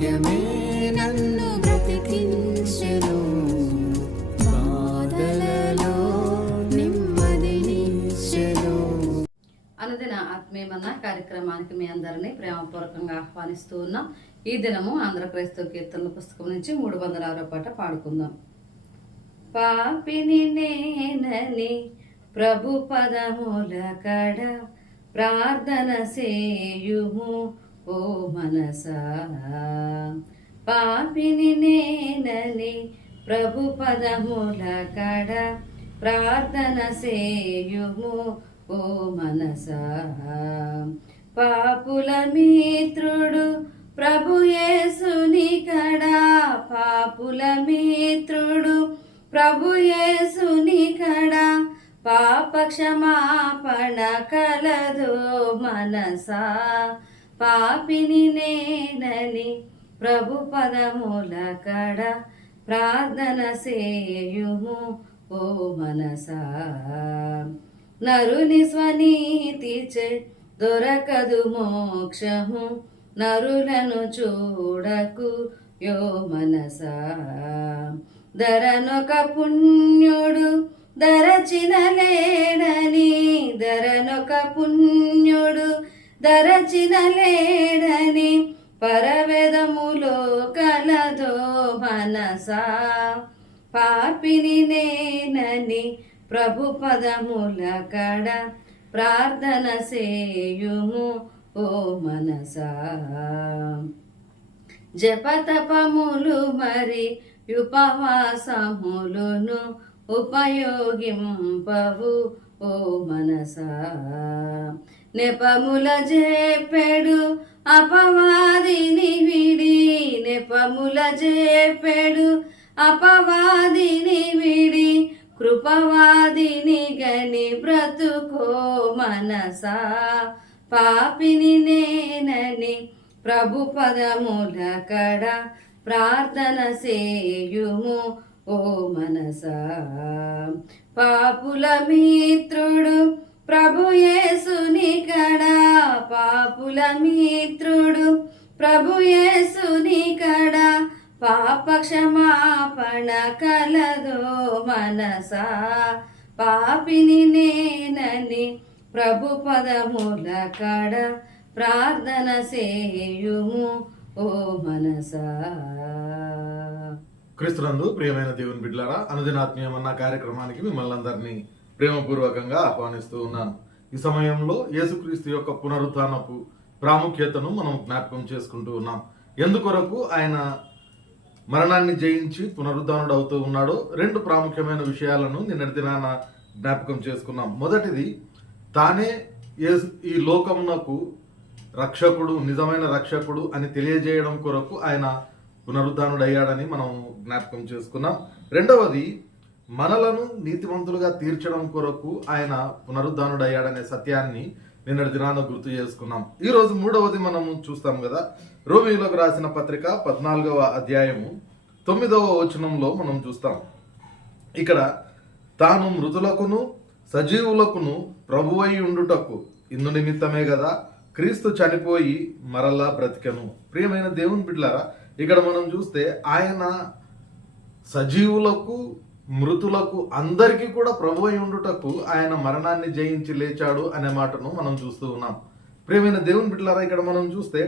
వాక్యమే నన్ను బ్రతికించెను. బాధలలో నెమ్మదినిచ్చెను అనుదిన ఆత్మీయమన్న కార్యక్రమానికి మీ అందరినీ ప్రేమపూర్వకంగా ఆహ్వానిస్తూ ఉన్నాం. ఈ దినము ఆంధ్ర క్రైస్తవ కీర్తనల పుస్తకం నుంచి మూడు వందల ఆరో పాట పాడుకుందాం. పాపిని నేనని ప్రభు పదముల కడ ప్రార్థన సేయుము ఓ మనసా పాపిని నేనని ప్రభు పదముల కడ ప్రార్థన సేయుము ఓ మనసా పాపుల మిత్రుడు ప్రభు యేసుని కడా పాపుల మిత్రుడు ప్రభు యేసుని కడా పాప క్షమాపణ కలదు మనసా. పాపిని నేనని ప్రభు పదముల కడ ప్రార్థన సేయుము ఓ మనసా. నరుని స్వనీతిచే దొరకదు మోక్షము నరులను చూడకు యో మనసా. ధరనొక పుణ్యుడు దరచిన లేడని ధరనొక పుణ్యుడు దరచిన లేడని పరవేదములో కలదో మనసా. పాపిని నేనని ప్రభు పదముల కడ ప్రార్థన సేయుము ఓ మనసా. జపతపములు మరి ఉపవాసములును ఉపయోగింపవు ఓ మనసా. నెపముల జేపెడు అపవాదిని విడి. నెపముల జేపెడు అపవాదిని విడి. కృపవాదిని గని బ్రతుకో మనసా. పాపిని నేనని ప్రభు పదముల కడ ప్రార్థన సేయుము ఓ మనసా. పాపుల మిత్రుడు ప్రభు యేసునికడ పాపుల మిత్రుడు. ప్రభు యేసునికడ పాప క్షమాపణ కలదో మనసా. పాపిని నేనని ప్రభు పదముల కడ ప్రార్థన సేయుము ఓ మనసా. క్రీస్తునందు ప్రియమైన దేవుని బిడ్డలారా అనుదినాత్మీయమన్న కార్యక్రమానికి మిమ్మల్ని అందరినీ ప్రేమపూర్వకంగా ఆహ్వానిస్తూ ఉన్నాను. ఈ సమయంలో యేసుక్రీస్తు యొక్క పునరుద్ధానపు ప్రాముఖ్యతను మనం జ్ఞాపకం చేసుకుంటూ ఉన్నాం. ఎందుకొరకు ఆయన మరణాన్ని జయించి పునరుద్ధానుడు అవుతూ ఉన్నాడో రెండు ప్రాముఖ్యమైన విషయాలను నిన్నటి దినాన జ్ఞాపకం చేసుకున్నాం. మొదటిది తానే ఈ లోకమునకు రక్షకుడు నిజమైన రక్షకుడు అని తెలియజేయడం కొరకు ఆయన పునరుద్ధానుడయ్యాడని మనం జ్ఞాపకం చేసుకున్నాం. రెండవది మనలను నీతివంతులుగా తీర్చడం కొరకు ఆయన పునరుద్ధానుడయ్యాడనే సత్యాన్ని నిన్నటి దినాన గుర్తు చేసుకున్నాం. ఈ రోజు మూడవది మనము చూస్తాం కదా. రోమిలకు రాసిన పత్రిక పద్నాలుగవ అధ్యాయము తొమ్మిదవ వచనంలో మనం చూస్తాం. ఇక్కడ తాను మృతులకును సజీవులకును ప్రభువై ఉండుటకు ఇందు నిమిత్తమే కదా క్రీస్తు చనిపోయి మరలా బ్రతికను. ప్రియమైన దేవుని బిడ్డలారా ఇక్కడ మనం చూస్తే ఆయన సజీవులకు మృతులకు అందరికీ కూడా ప్రభు అయి ఉండుటకు ఆయన మరణాన్ని జయించి లేచాడు అనే మాటను మనం చూస్తూ ఉన్నాం. ప్రేమైన దేవుని బిడ్డలారా ఇక్కడ మనం చూస్తే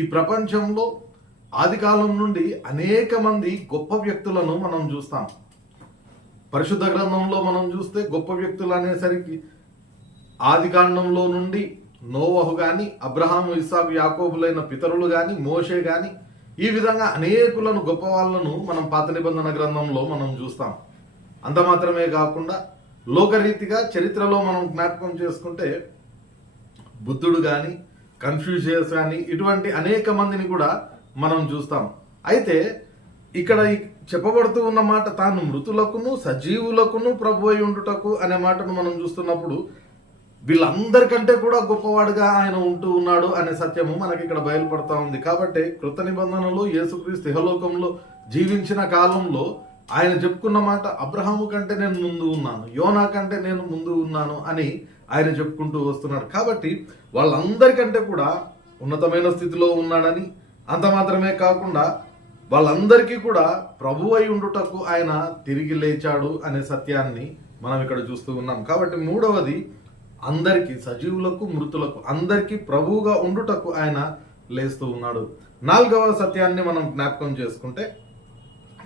ఈ ప్రపంచంలో ఆది కాలం నుండి అనేక మంది గొప్ప వ్యక్తులను మనం చూస్తాం. పరిశుద్ధ గ్రంథంలో మనం చూస్తే గొప్ప వ్యక్తులు అనేసరికి ఆది కాండంలో నుండి నోవహు కానీ అబ్రహాము ఇసాబ్ యాకోబులైన పితరులు కానీ మోషే కానీ ఈ విధంగా అనేకులను గొప్ప వాళ్ళను మనం పాత నిబంధన గ్రంథంలో మనం చూస్తాం. అంత మాత్రమే కాకుండా లోకరీతిగా చరిత్రలో మనం జ్ఞాపకం చేసుకుంటే బుద్ధుడు కానీ కన్ఫ్యూషియస్ కానీ ఇటువంటి అనేక మందిని కూడా మనం చూస్తాం. అయితే ఇక్కడ చెప్పబడుతూ ఉన్న మాట తాను మృతులకును సజీవులకును ప్రభు అయి ఉండుటకు అనే మాటను మనం చూస్తున్నప్పుడు వీళ్ళందరికంటే కూడా గొప్పవాడుగా ఆయన ఉంటూ ఉన్నాడు అనే సత్యము మనకి ఇక్కడ బయలుపడతా ఉంది. కాబట్టి కృత నిబంధనలో యేసుక్రీస్తు ఇహలోకంలో జీవించిన కాలంలో ఆయన చెప్పుకున్న మాట అబ్రహాము కంటే నేను ముందు ఉన్నాను యోనా కంటే నేను ముందు ఉన్నాను అని ఆయన చెప్పుకుంటూ వస్తున్నాడు. కాబట్టి వాళ్ళందరికంటే కూడా ఉన్నతమైన స్థితిలో ఉన్నాడని అంత మాత్రమే కాకుండా వాళ్ళందరికీ కూడా ప్రభు అయి ఉండుటకు ఆయన తిరిగి లేచాడు అనే సత్యాన్ని మనం ఇక్కడ చూస్తూ ఉన్నాం. కాబట్టి మూడవది అందరికీ సజీవులకు మృతులకు అందరికీ ప్రభువుగా ఉండుటకు ఆయన లేస్తూ ఉన్నాడు. నాలుగవ సత్యాన్ని మనం జ్ఞాపకం చేసుకుంటే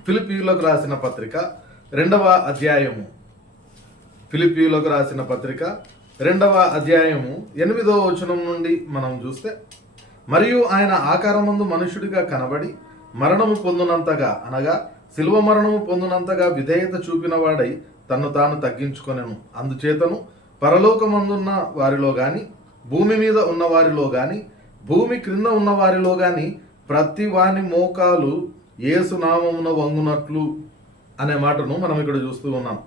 ఫిలిపీలకు రాసిన పత్రిక రెండవ అధ్యాయము. ఫిలిపీలకు రాసిన పత్రిక రెండవ అధ్యాయము. ఎనిమిదవ వచనం నుండి మనం చూస్తే మరియు ఆయన ఆకారమందు మనుషుడిగా కనబడి మరణము పొందునంతగా అనగా శిల్వ మరణము పొందునంతగా విధేయత చూపిన వాడై తన్ను తాను తగ్గించుకొనెను. అందుచేతను పరలోకమందున్న వారిలో గాని భూమి మీద ఉన్న వారిలో గాని భూమి క్రింద ఉన్న వారిలో గాని ప్రతి వాని మోకాలు ఏసునామమున వంగునట్లు అనే మాటను మనం ఇక్కడ చూస్తూ ఉన్నాం.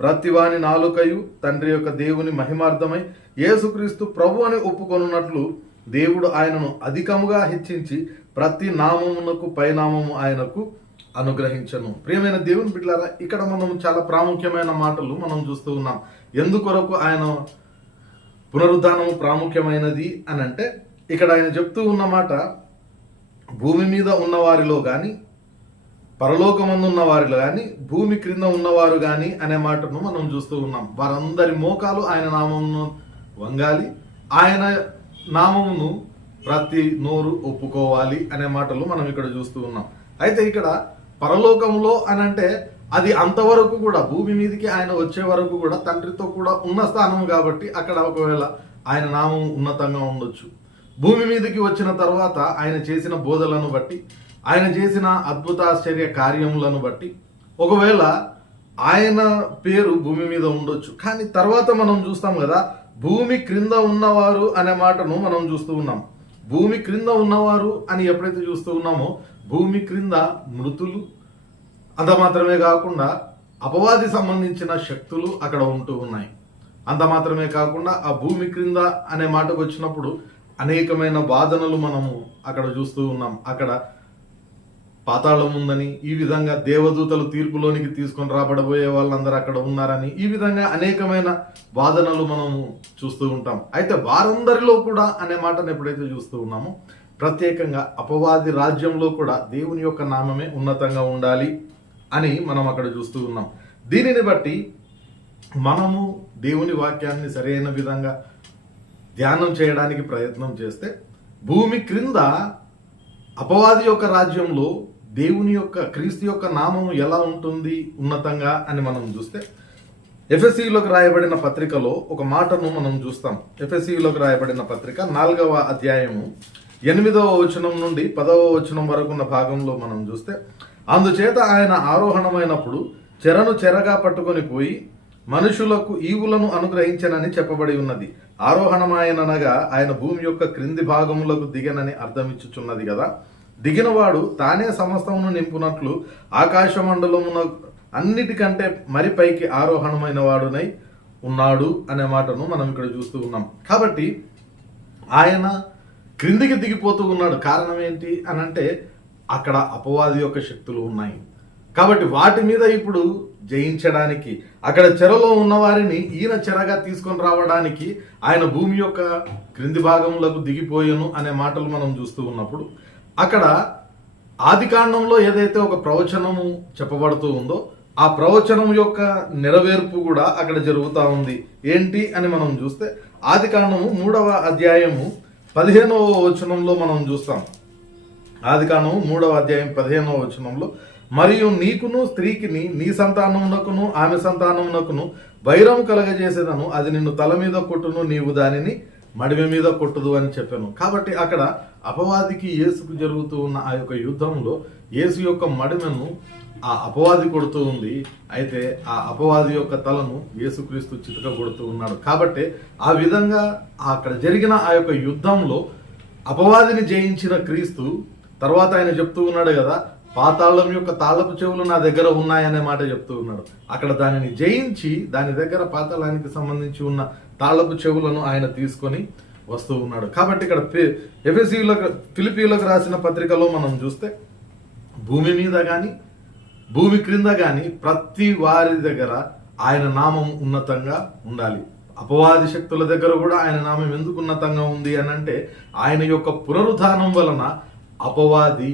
ప్రతి వాని నాలుకయు తండ్రి యొక్క దేవుని మహిమార్థమై యేసుక్రీస్తు ప్రభు అని ఒప్పుకొనున్నట్లు దేవుడు ఆయనను అధికముగా హెచ్చించి ప్రతి నామమునకు పైనామము ఆయనకు అనుగ్రహించను. ప్రియమైన దేవుని బిడ్డలారా ఇక్కడ మనం చాలా ప్రాముఖ్యమైన మాటలు మనం చూస్తూ ఉన్నాం. ఎందుకొరకు ఆయన పునరుద్ధానము ప్రాముఖ్యమైనది అని అంటే ఇక్కడ ఆయన చెప్తూ ఉన్న మాట భూమి మీద ఉన్న వారిలో కానీ పరలోకమందున్న వారిలో కానీ భూమి క్రింద ఉన్నవారు కానీ అనే మాటను మనం చూస్తూ ఉన్నాం. వారందరి మోకాలు ఆయన నామమును వంగాలి. ఆయన నామమును ప్రతి నోరు ఒప్పుకోవాలి అనే మాటలు మనం ఇక్కడ చూస్తూ ఉన్నాం. అయితే ఇక్కడ పరలోకంలో అని అంటే అది అంతవరకు కూడా భూమి మీదకి ఆయన వచ్చే వరకు కూడా తండ్రితో కూడా ఉన్న స్థానం కాబట్టి అక్కడ ఒకవేళ ఆయన నామం ఉన్నతంగా ఉండొచ్చు. భూమి మీదకి వచ్చిన తర్వాత ఆయన చేసిన బోధలను బట్టి ఆయన చేసిన అద్భుతాశ్చర్య కార్యములను బట్టి. ఒకవేళ ఆయన పేరు భూమి మీద ఉండొచ్చు కానీ తర్వాత మనం చూస్తాం కదా భూమి క్రింద ఉన్నవారు అనే మాటను మనం చూస్తూ ఉన్నాం. భూమి క్రింద ఉన్నవారు అని ఎప్పుడైతే చూస్తూ ఉన్నామో భూమి క్రింద మృతులు అంత మాత్రమే కాకుండా అపవాది సంబంధించిన శక్తులు అక్కడ ఉంటూ ఉన్నాయి. అంత మాత్రమే కాకుండా ఆ భూమి క్రింద అనే మాటకు వచ్చినప్పుడు అనేకమైన వాదనలు మనము అక్కడ చూస్తూ ఉన్నాం. అక్కడ పాతాళం ఉందని ఈ విధంగా దేవదూతలు తీర్పులోనికి తీసుకొని రాబడబోయే వాళ్ళందరూ అక్కడ ఉన్నారని ఈ విధంగా అనేకమైన వాదనలు మనము చూస్తూ ఉంటాం. అయితే వారందరిలో కూడా అనే మాటను ఎప్పుడైతే చూస్తూ ఉన్నామో ప్రత్యేకంగా అపవాది రాజ్యంలో కూడా దేవుని యొక్క నామమే ఉన్నతంగా ఉండాలి అని మనం అక్కడ చూస్తూ ఉన్నాం. దీనిని బట్టి మనము దేవుని వాక్యాన్ని సరైన విధంగా ధ్యానం చేయడానికి ప్రయత్నం చేస్తే భూమి క్రింద అపవాది యొక్క రాజ్యంలో దేవుని యొక్క క్రీస్తు యొక్క నామము ఎలా ఉంటుంది ఉన్నతంగా అని మనం చూస్తే ఎఫ్ఎస్సిలోకి రాయబడిన పత్రికలో ఒక మాటను మనం చూస్తాం. ఎఫ్ఎస్సిలోకి రాయబడిన పత్రిక నాలుగవ అధ్యాయము ఎనిమిదవ వచనం నుండి పదవ వచనం వరకు ఉన్న భాగంలో మనం చూస్తే అందుచేత ఆయన ఆరోహణమైనప్పుడు చెరను చెరగా పట్టుకొని పోయి మనుషులకు ఈవులను అనుగ్రహించనని చెప్పబడి ఉన్నది. ఆరోహణమాయనగా ఆయన భూమి యొక్క క్రింది భాగములకు దిగనని అర్థమిచ్చుచున్నది కదా. దిగినవాడు తానే సమస్తమును నింపునట్లు ఆకాశమండలమున అన్నిటికంటే మరి పైకి ఆరోహణమైన వాడునై ఉన్నాడు అనే మాటను మనం ఇక్కడ చూస్తూ ఉన్నాం. కాబట్టి ఆయన క్రిందికి దిగిపోతూ ఉన్నాడు. కారణం ఏంటి అని అంటే అక్కడ అపవాది యొక్క శక్తులు ఉన్నాయి. కాబట్టి వాటి మీద ఇప్పుడు జయించడానికి అక్కడ చెరలో ఉన్న వారిని ఈయన చెరగా తీసుకొని రావడానికి ఆయన భూమి యొక్క క్రింది భాగంలోకి దిగిపోయాను అనే మాటలు మనం చూస్తూ ఉన్నప్పుడు అక్కడ ఆది కాండంలో ఏదైతే ఒక ప్రవచనము చెప్పబడుతూ ఉందో ఆ ప్రవచనం యొక్క నెరవేర్పు కూడా అక్కడ జరుగుతూ ఉంది. ఏంటి అని మనం చూస్తే ఆది కాండము మూడవ అధ్యాయము పదిహేనవ వచనంలో మనం చూస్తాం. ఆది కాండము మూడవ అధ్యాయం పదిహేనవ వచనంలో మరియు నీకును స్త్రీకిని నీ సంతానమునకును ఆమె సంతానమునకును వైరం కలగజేసేదను అది నిన్ను తల మీద కొట్టును నీవు దానిని మడిమ మీద కొట్టదు అని చెప్పాను. కాబట్టి అక్కడ అపవాదికి యేసుకు జరుగుతూ ఉన్న ఆ యొక్క యుద్ధంలో యేసు యొక్క మడిమను ఆ అపవాది కొడుతూ ఉంది. అయితే ఆ అపవాది యొక్క తలను యేసుక్రీస్తు చితక కొడుతూ ఉన్నాడు. కాబట్టి ఆ విధంగా అక్కడ జరిగిన ఆ యొక్క యుద్ధంలో అపవాదిని జయించిన క్రీస్తు తర్వాత ఆయన చెప్తూ ఉన్నాడు కదా పాతాళం యొక్క తాళపు చెవులు నా దగ్గర ఉన్నాయనే మాట చెప్తూ ఉన్నాడు. అక్కడ దానిని జయించి దాని దగ్గర పాతాళానికి సంబంధించి ఉన్న తాళపు చెవులను ఆయన తీసుకొని వస్తూ ఉన్నాడు. కాబట్టి ఇక్కడ ఎఫ్ఎస్సీలకు ఫిలిపీలకు రాసిన పత్రికలో మనం చూస్తే భూమి మీద కానీ భూమి క్రింద కానీ ప్రతి వారి దగ్గర ఆయన నామం ఉన్నతంగా ఉండాలి. అపవాది శక్తుల దగ్గర కూడా ఆయన నామం ఎందుకు ఉన్నతంగా ఉంది అని అంటే ఆయన యొక్క పునరుద్ధానం వలన అపవాది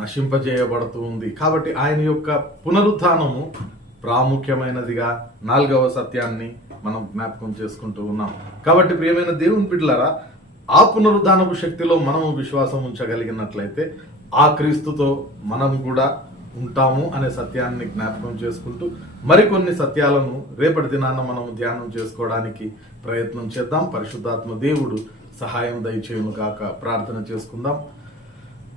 నశింపజేయబడుతూ ఉంది కాబట్టి ఆయన యొక్క పునరుత్నము ప్రాముఖ్యమైనదిగా నాలుగవ సత్యాన్ని మనం జ్ఞాపకం చేసుకుంటూ ఉన్నాం. కాబట్టి ప్రియమైన దేవుని బిడ్డలారా ఆ పునరుద్ధానపు శక్తిలో మనము విశ్వాసం ఉంచగలిగినట్లయితే ఆ క్రీస్తుతో మనం కూడా ఉంటాము అనే సత్యాన్ని జ్ఞాపకం చేసుకుంటూ మరికొన్ని సత్యాలను రేపటి దినాన మనం ధ్యానం చేసుకోవడానికి ప్రయత్నం చేద్దాం. పరిశుద్ధాత్మ దేవుడు సహాయం దయచేయును కాక ప్రార్థన చేసుకుందాం.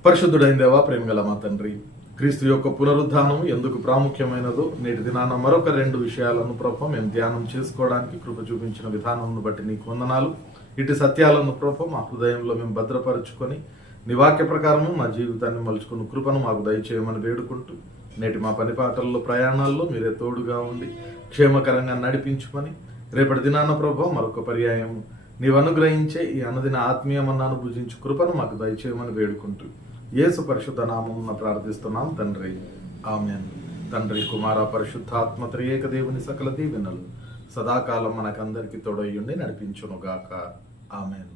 పరిశుద్ధుడైన దేవా ప్రేమగల మా తండ్రి క్రీస్తు యొక్క పునరుద్ధానం ఎందుకు ప్రాముఖ్యమైనదో నేటి దినాన మరొక రెండు విషయాలను ప్రభ మేము ధ్యానం చేసుకోవడానికి కృప చూపించిన విధానం బట్టి నీకు వందనాలు. ఇటు సత్యాలను ప్రభ మా హృదయంలో మేము భద్రపరుచుకొని నీ వాక్య ప్రకారము మా జీవితాన్ని మలుచుకున్న కృపను మాకు దయచేయమని వేడుకుంటూ నేటి మా పని పాటల్లో ప్రయాణాల్లో మీరే తోడుగా ఉండి క్షేమకరంగా నడిపించుకొని రేపటి దినాన ప్రభ మరొక పర్యాయం నీవు అనుగ్రహించే ఈ అనుదిన ఆత్మీయమన్నాను భుజించు కృపను మాకు దయచేయమని వేడుకుంటూ యేసు పరిశుద్ధ నామమున ప్రార్థిస్తున్నాం తండ్రి. ఆమెన్. తండ్రి కుమార పరిశుద్ధాత్మ త్రియేక దేవుని సకల దీవెనలు సదాకాలం మనకందరికి తోడయ్యుండి నడిపించునుగాక. ఆమెన్.